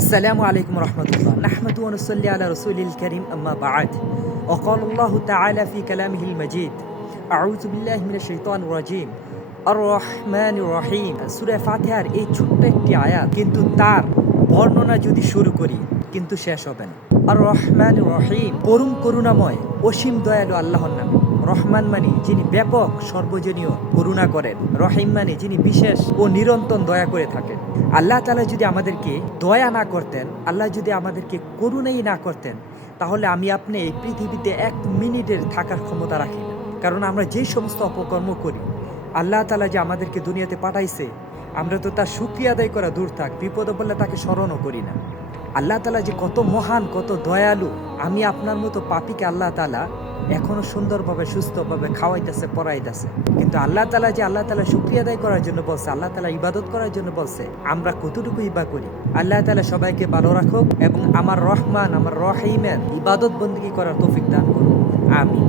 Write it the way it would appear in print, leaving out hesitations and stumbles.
السلام عليكم ورحمة الله نحمد ونصلي على رسول الكريم أما بعد وقال الله تعالى في كلامه المجيد أعوذ بالله من الشيطان الرجيم الرحمن الرحيم সূরা ফাতিহার এই ছোট্ট একটি আয়াত কিন্তু তার বর্ণনা যদি শুরু করি কিন্তু শেষ হবে না। আর রহমান রহিম পরম করুণাময় অসীম দয়ালু আল্লাহর নামে। রহমান মানে যিনি ব্যাপক সর্বজনীয় করুণা করেন, রহিম মানে যিনি বিশেষ ও নিরন্তর দয়া করে থাকেন। আল্লাহ তাআলা যদি আমাদেরকে দয়া না করতেন, আল্লাহ যদি আমাদেরকে করুণাই না করতেন, তাহলে আমি আপনি এই পৃথিবীতে 1 মিনিটের থাকার ক্ষমতা রাখি না। কারণ আমরা যে সমস্ত অপকর্ম করি, আল্লাহ তাআলা যে আমাদেরকে দুনিয়াতে পাঠাইছে, আমরা তো তার শুকরিয়া আদায় করা দূর থাক, বিপদে পড়লে তাকে স্মরণও করি না। আল্লাহ তাআলা যে কত মহান, কত দয়ালু। আমি আপনার মতো পাপীকে আল্লাহ তাআলা এখনো সুন্দরভাবে সুস্থভাবে খাওয়াইতেছে, পড়াইতেছে। কিন্তু আল্লাহ তাআলা শুকরিয়া আদায় করার জন্য বলছে, আল্লাহ তাআলা ইবাদত করার জন্য বলছে, আমরা কতটুকু ইবাদত করি। আল্লাহ তাআলা সবাইকে ভালো রাখুক এবং আমার রহমান, আমার রহিমের ইবাদত বন্দেগী করার তৌফিক দান করুন। আমিন।